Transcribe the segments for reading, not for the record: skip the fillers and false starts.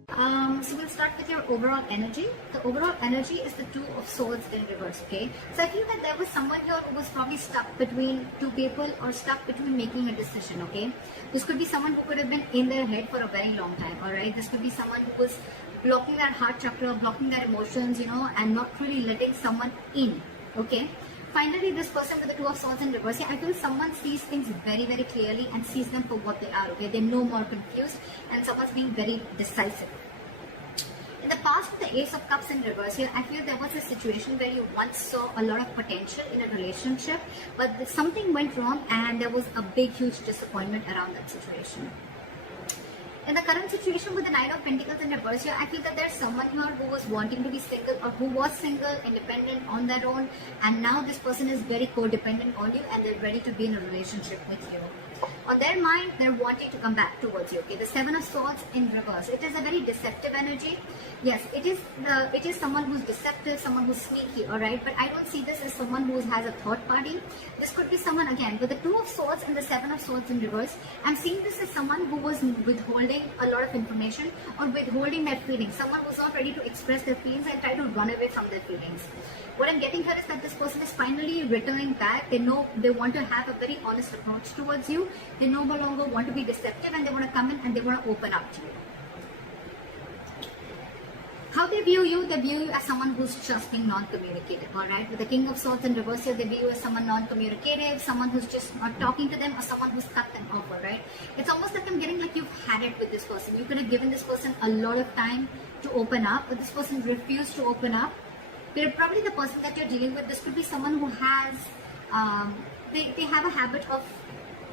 So we'll start with your overall energy. The overall energy is the Two of Swords in reverse, okay? So I feel that there was someone here who was probably stuck between two people or stuck between making a decision, okay? This could be someone who could have been in their head for a very long time, alright? This could be someone who was blocking their heart chakra, blocking their emotions, and not really letting someone in, okay? Finally, this person with the Two of Swords in reverse, I feel someone sees things very, very clearly and sees them for what they are, okay? They're no more confused and someone's being very decisive. In the past, with the Ace of Cups in reverse here, I feel there was a situation where you once saw a lot of potential in a relationship, but something went wrong and there was a big, huge disappointment around that situation. In the current situation with the Nine of Pentacles in reverse here, I feel that there's someone here who was wanting to be single or who was single, independent on their own, and now this person is very codependent on you and they're ready to be in a relationship with you. On their mind, they're wanting to come back towards you, okay? The Seven of Swords in reverse. It is a very deceptive energy. Yes, it is someone who's deceptive, someone who's sneaky, alright? But I don't see this as someone who has a third party. This could be someone, again, with the Two of Swords and the Seven of Swords in reverse. I'm seeing this as someone who was withholding a lot of information or withholding their feelings. Someone who's not ready to express their feelings and try to run away from their feelings. What I'm getting here is that this person is finally returning back. They know they want to have a very honest approach towards you. They no longer want to be deceptive and they want to come in and they want to open up to you. How they view you as someone who's just being non-communicative, alright? With the King of Swords in reverse here, they view you as someone non-communicative, someone who's just not talking to them or someone who's cut them off, alright? It's almost like I'm getting like you've had it with this person. You could have given this person a lot of time to open up, but this person refused to open up. Probably the person that you're dealing with, this could be someone who has, they have a habit of,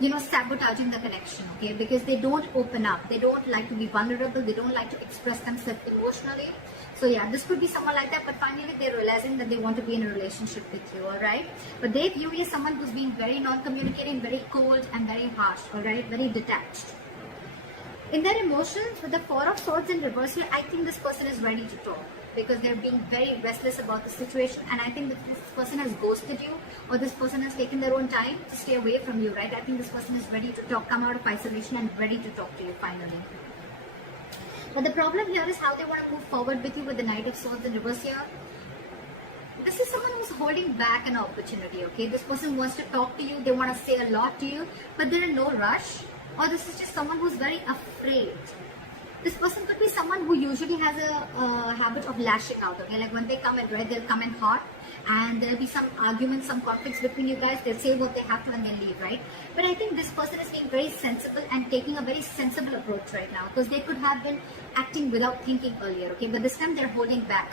sabotaging the connection, okay? Because they don't open up. They don't like to be vulnerable. They don't like to express themselves emotionally. So yeah, this could be someone like that, but finally they're realizing that they want to be in a relationship with you, alright? But they view you as someone who's being very non-communicating, very cold and very harsh, alright? Very detached. In their emotions, with the Four of Swords in reverse here, I think this person is ready to talk because they're being very restless about the situation, and I think that this person has ghosted you or this person has taken their own time to stay away from you, right? I think this person is ready to talk, come out of isolation and ready to talk to you finally. But the problem here is how they want to move forward with you with the Knight of Swords in reverse here. This is someone who's holding back an opportunity, okay? This person wants to talk to you, they want to say a lot to you, but they're in no rush. Or this is just someone who's very afraid. This person could be someone who usually has a habit of lashing out, okay? Like when they come in, right, they'll come in hot and there'll be some arguments, some conflicts between you guys. They'll say what they have to and then leave, right? But I think this person is being very sensible and taking a very sensible approach right now because they could have been acting without thinking earlier, okay? But this time they're holding back.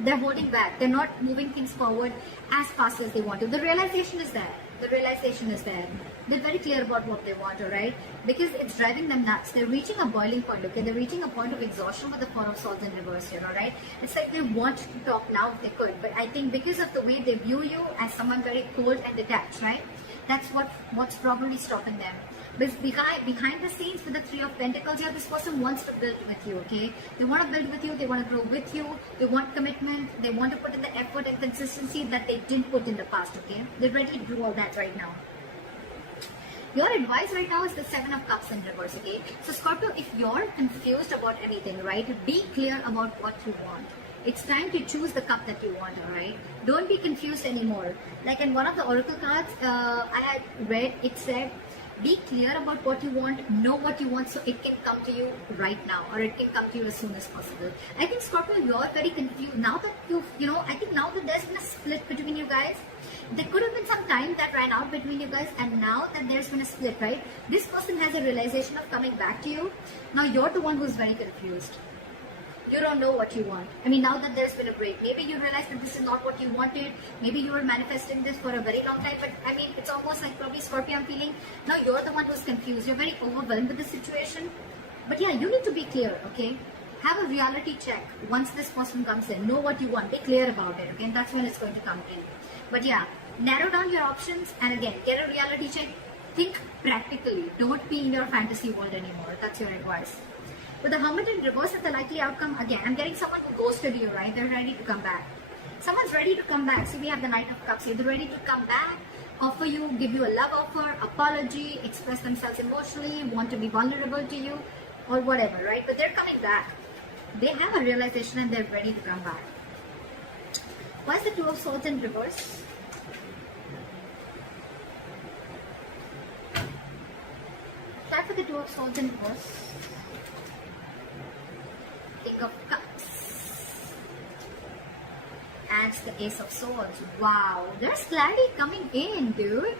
They're holding back. They're not moving things forward as fast as they want to. The realization is there. The realization is there. They're very clear about what they want, alright? Because it's driving them nuts. They're reaching a boiling point, okay? They're reaching a point of exhaustion with the Four of Swords in reverse here, alright? It's like they want to talk now if they could. But I think because of the way they view you as someone very cold and detached, right? That's what's probably stopping them. But behind the scenes with the Three of Pentacles here, this person wants to build with you, okay? They want to build with you, they want to grow with you, they want commitment, they want to put in the effort and consistency that they didn't put in the past, okay? They're ready to do all that right now. Your advice right now is the Seven of Cups in reverse, okay? So Scorpio, if you're confused about anything, right, be clear about what you want. It's time to choose the cup that you want, alright? Don't be confused anymore. Like in one of the oracle cards I had read, it said, be clear about what you want, know what you want so it can come to you right now or it can come to you as soon as possible. I think Scorpio, you're very confused. Now that I think now that there's been a split between you guys, there could have been some time that ran out between you guys and now that there's been a split, right? This person has a realization of coming back to you. Now you're the one who's very confused. You don't know what you want. I mean, now that there's been a break, maybe you realize that this is not what you wanted. Maybe you were manifesting this for a very long time, but I mean, it's almost like probably Scorpio, I'm feeling, now you're the one who's confused. You're very overwhelmed with the situation. But yeah, you need to be clear, okay? Have a reality check once this person comes in. Know what you want. Be clear about it, okay? And that's when it's going to come in. But yeah, narrow down your options and again, get a reality check. Think practically. Don't be in your fantasy world anymore. That's your advice. With the Hermit in reverse of the likely outcome, again, I'm getting someone who ghosted you, right? They're ready to come back. Someone's ready to come back. So we have the Knight of Cups here. They're ready to come back, offer you, give you a love offer, apology, express themselves emotionally, want to be vulnerable to you, or whatever, right? But they're coming back. They have a realization and they're ready to come back. Why is the Two of Swords in reverse? Start with the Two of Swords in reverse. King of Cups. And the Ace of Swords. Wow, there's clarity coming in, dude.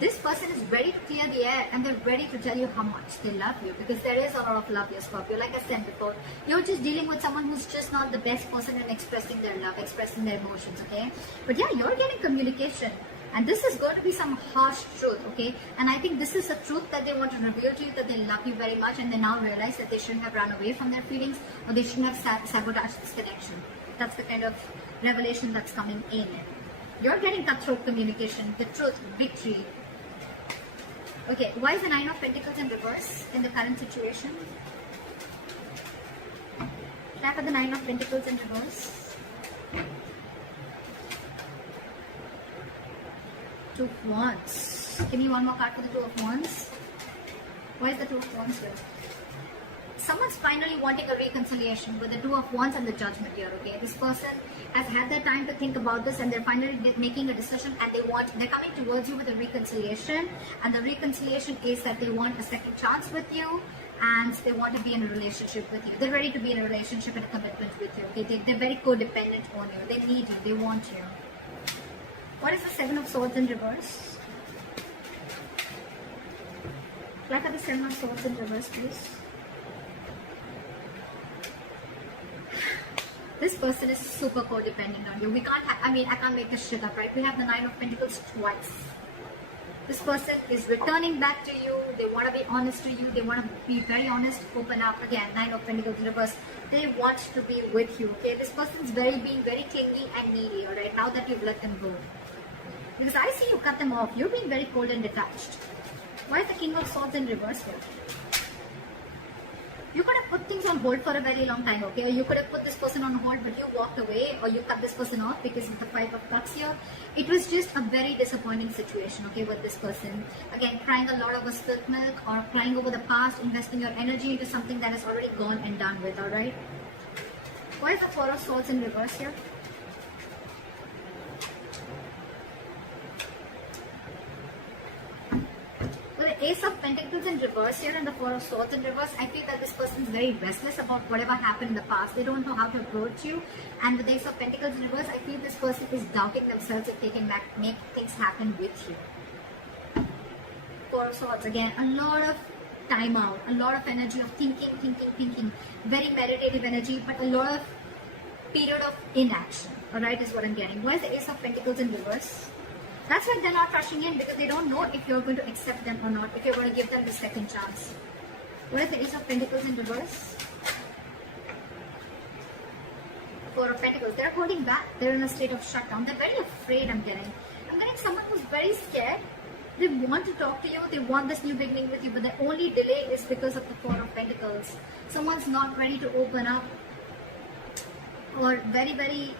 This person is ready to clear the air and they're ready to tell you how much they love you, because there is a lot of love here, Scorpio. Like I said before, you're just dealing with someone who's just not the best person in expressing their love, expressing their emotions, okay? But yeah, you're getting communication. And this is going to be some harsh truth, okay? And I think this is a truth that they want to reveal to you, that they love you very much, and they now realize that they shouldn't have run away from their feelings, or they shouldn't have sabotaged this connection. That's the kind of revelation that's coming in. You're getting cutthroat communication, the truth, victory. Okay, why is the Nine of Pentacles in reverse in the current situation? Tap at the Nine of Pentacles in reverse. Two of Wands. Give me one more card for the Two of Wands. Why is the Two of Wands here? Someone's finally wanting a reconciliation with the Two of Wands and the Judgment here, okay? This person has had their time to think about this and they're finally making a decision, and they're coming towards you with a reconciliation, and the reconciliation is that they want a second chance with you and they want to be in a relationship with you. They're ready to be in a relationship and a commitment with you, okay? They're very codependent on you. They need you. They want you. What is the Seven of Swords in reverse? Look at the Seven of Swords in reverse, please. This person is super codependent on you. We can't have, I can't make this shit up, right? We have the Nine of Pentacles twice. This person is returning back to you. They want to be honest to you. They want to be very honest, open up. Again, Nine of Pentacles in reverse. They want to be with you, okay? This person's being very clingy and needy, alright? Now that you've let them go. Because I see you cut them off. You're being very cold and detached. Why is the King of Swords in reverse here? You could have put things on hold for a very long time, okay? Or you could have put this person on hold, but you walked away, or you cut this person off because of the Five of Cups here. It was just a very disappointing situation, okay, with this person. Again, crying a lot over spilt milk, or crying over the past, investing your energy into something that has already gone and done with, alright? Why is the Four of Swords in reverse here? With the Ace of Pentacles in reverse here and the Four of Swords in reverse, I feel that this person is very restless about whatever happened in the past. They don't know how to approach you. And with the Ace of Pentacles in reverse, I feel this person is doubting themselves if they can make things happen with you. Four of Swords, again, a lot of time out, a lot of energy of thinking. Very meditative energy, but a lot of period of inaction, alright, is what I'm getting. Why is the Ace of Pentacles in reverse? That's why they're not rushing in, because they don't know if you're going to accept them or not, if you're going to give them the second chance. What is the Ace of Pentacles in reverse? Four of Pentacles. They're holding back. They're in a state of shutdown. They're very afraid, I'm getting someone who's very scared. They want to talk to you. They want this new beginning with you, but the only delay is because of the Four of Pentacles. Someone's not ready to open up, or very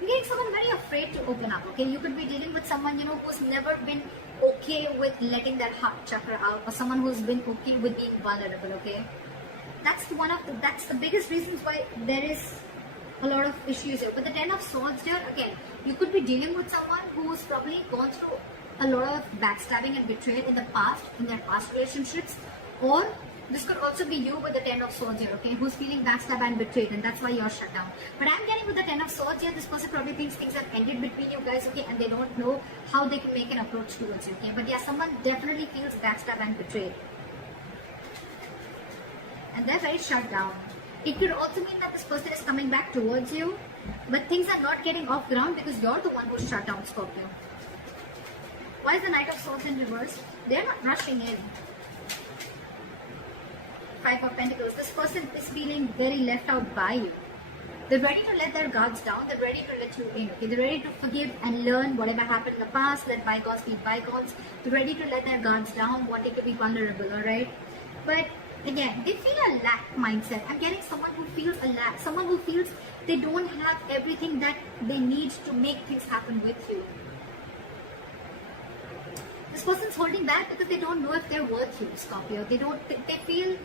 you're getting someone very afraid to open up, okay? You could be dealing with someone, who's never been okay with letting their heart chakra out, or someone who's been okay with being vulnerable, okay? That's the biggest reasons why there is a lot of issues here. But the Ten of Swords here, again, you could be dealing with someone who's probably gone through a lot of backstabbing and betrayal in the past, in their past relationships, or this could also be you with the Ten of Swords here, okay, who's feeling backstabbed and betrayed, and that's why you're shut down. But I'm getting with the Ten of Swords here, this person probably thinks things have ended between you guys, okay, and they don't know how they can make an approach towards you, okay. But yeah, someone definitely feels backstabbed and betrayed, and they're very shut down. It could also mean that this person is coming back towards you, but things are not getting off ground because you're the one who's shut down, Scorpio. Why is the Knight of Swords in reverse? They're not rushing in. Five of Pentacles. This person is feeling very left out by you. They're ready to let their guards down. They're ready to let you in. Okay, they're ready to forgive and learn whatever happened in the past. Let bygones be bygones. They're ready to let their guards down, wanting to be vulnerable. All right, but again, they feel a lack mindset. I'm getting someone who feels a lack. Someone who feels they don't have everything that they need to make things happen with you. This person's holding back because they don't know if they're worth you, Scorpio. They feel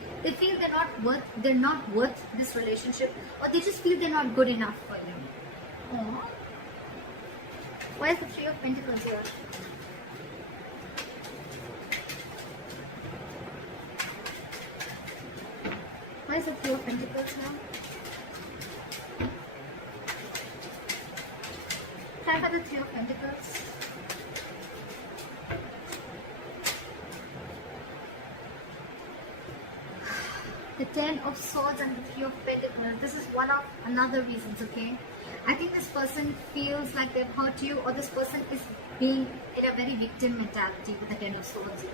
they're not worth this relationship, or they just feel they're not good enough for you. Aww. Why is the Three of Pentacles here? Why is the Three of Pentacles now? Try for the Three of Pentacles. The Ten of Swords and the Three of Pentacles. This is one of another reasons, okay? I think this person feels like they've hurt you, or this person is being in a very victim mentality with the Ten of Swords here.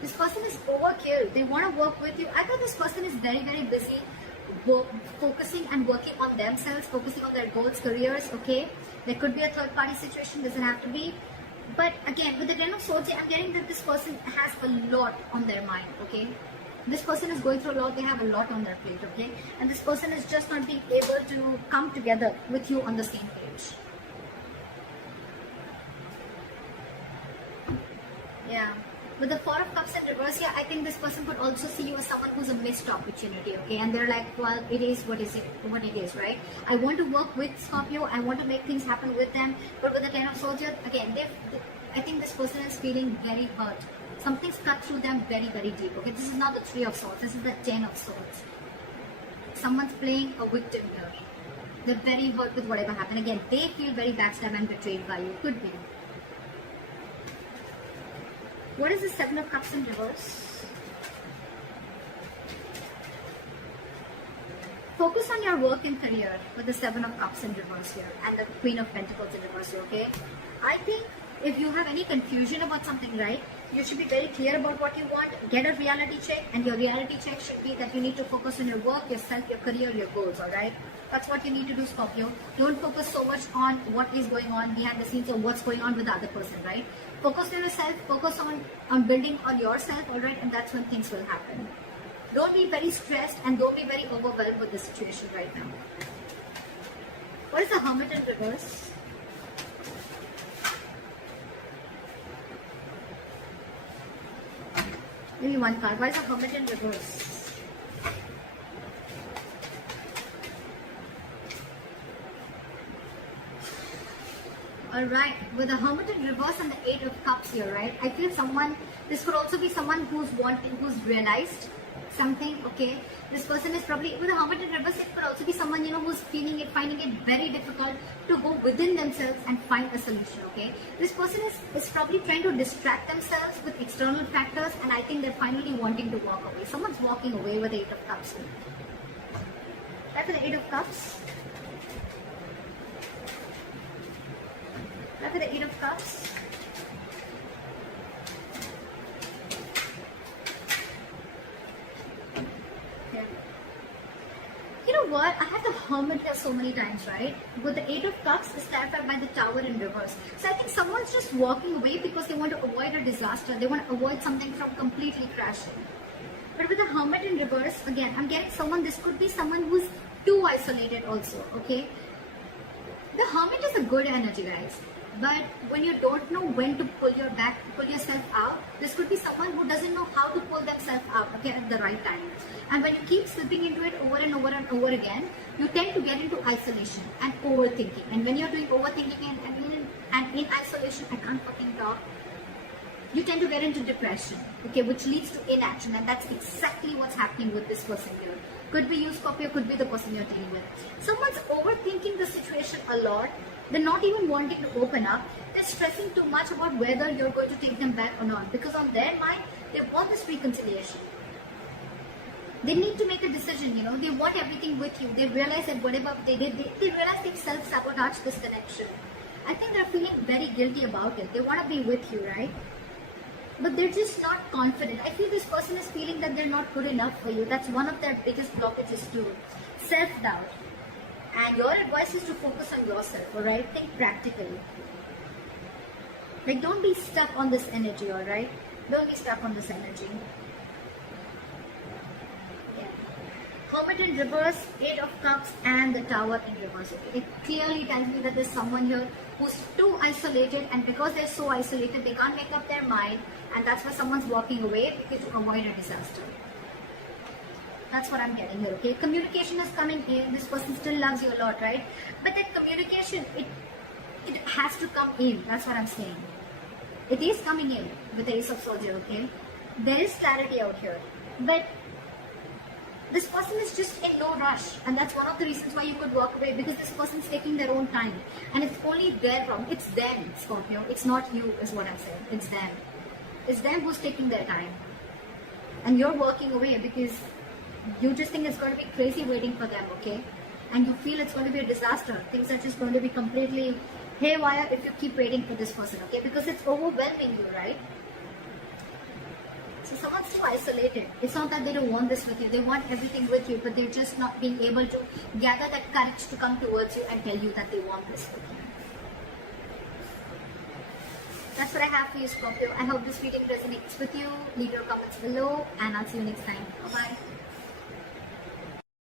This person is overkill. They want to work with you. I thought this person is very, very busy focusing and working on themselves, focusing on their goals, careers, okay? There could be a third party situation, doesn't have to be. But again, with the Ten of Swords, I'm getting that this person has a lot on their mind, okay? This person is going through a lot, they have a lot on their plate, okay? And this person is just not being able to come together with you on the same page. Yeah. With the Four of Cups in reverse here, I think this person could also see you as someone who's a missed opportunity, okay? And they're like, well, it is what it is, right? I want to work with Scorpio, I want to make things happen with them, but with the Ten of Swords here, again, I think this person is feeling very hurt. Something's cut through them very, very deep, okay? This is not the Three of Swords, this is the Ten of Swords. Someone's playing a victim here. They're very hurt with whatever happened. Again, they feel very backstabbed and betrayed by you. Could be. What is the Seven of Cups in reverse? Focus on your work and career with the Seven of Cups in reverse here and the Queen of Pentacles in reverse here, okay? I think if you have any confusion about something, right, you should be very clear about what you want, get a reality check, and your reality check should be that you need to focus on your work, yourself, your career, your goals, alright? That's what you need to do, Scorpio. Don't focus so much on what is going on behind the scenes or what's going on with the other person, right? Focus on yourself, focus on building on yourself, alright? And that's when things will happen. Don't be very stressed and don't be very overwhelmed with the situation right now. What is the Hermit in reverse? Maybe one card. Why is the Hermit in reverse? Alright, with the Hermit in reverse and the Eight of Cups here, right? I feel this could also be someone who's realized something, okay? This person is probably, with the Hermit in reverse, it could also be someone, who's finding it very difficult to go within themselves and find a solution, okay? This person is probably trying to distract themselves with external factors, and I think they're finally wanting to walk away. Someone's walking away with the Eight of Cups here. That's the Eight of Cups. That's the Eight of Cups. You know what? I have the Hermit here so many times, right? With the Eight of Cups is clarified by the Tower in reverse. So I think someone's just walking away because they want to avoid a disaster. They want to avoid something from completely crashing. But with the Hermit in reverse, again, I'm getting this could be someone who's too isolated also, okay? The Hermit is a good energy, guys. But when you don't know when to pull yourself out, this could be someone who doesn't know how to pull themselves out, okay, at the right time. And when you keep slipping into it over and over and over again, you tend to get into isolation and overthinking. And when you're doing overthinking and in isolation, I can't fucking talk, you tend to get into depression, okay, which leads to inaction. And that's exactly what's happening with this person here. Could be you, Scorpio, could be the person you're dealing with. Someone's overthinking the situation a lot. They're not even wanting to open up. They're stressing too much about whether you're going to take them back or not. Because on their mind, they want this reconciliation. They need to make a decision, They want everything with you. They realize that whatever they did, they realize they've self-sabotaged this connection. I think they're feeling very guilty about it. They want to be with you, right? But they're just not confident. I feel this person is feeling that they're not good enough for you. That's one of their biggest blockages too. Self-doubt. And your advice is to focus on yourself, alright? Think practically. Like, don't be stuck on this energy, alright? Don't be stuck on this energy. Yeah. Hermit in reverse, Eight of Cups, and the Tower in reverse. Okay? It clearly tells me that there's someone here who's too isolated, and because they're so isolated, they can't make up their mind, and that's why someone's walking away, because to avoid a disaster. That's what I'm getting here, okay? Communication is coming in. This person still loves you a lot, right? But that communication, it has to come in. That's what I'm saying. It is coming in with the Ace of Swords here, okay? There is clarity out here. But this person is just in no rush. And that's one of the reasons why you could walk away, because this person's taking their own time. And it's only their problem. It's them, Scorpio. It's not you, is what I'm saying. It's them. It's them who's taking their time. And you're walking away because you just think it's going to be crazy waiting for them, okay? And you feel it's going to be a disaster. Things are just going to be completely haywire if you keep waiting for this person, okay? Because it's overwhelming you, right? So someone's too isolated. It's not that they don't want this with you. They want everything with you, but they're just not being able to gather that courage to come towards you and tell you that they want this with you. That's what I have for you, Scorpio. I hope this reading resonates with you. Leave your comments below, and I'll see you next time. Bye-bye.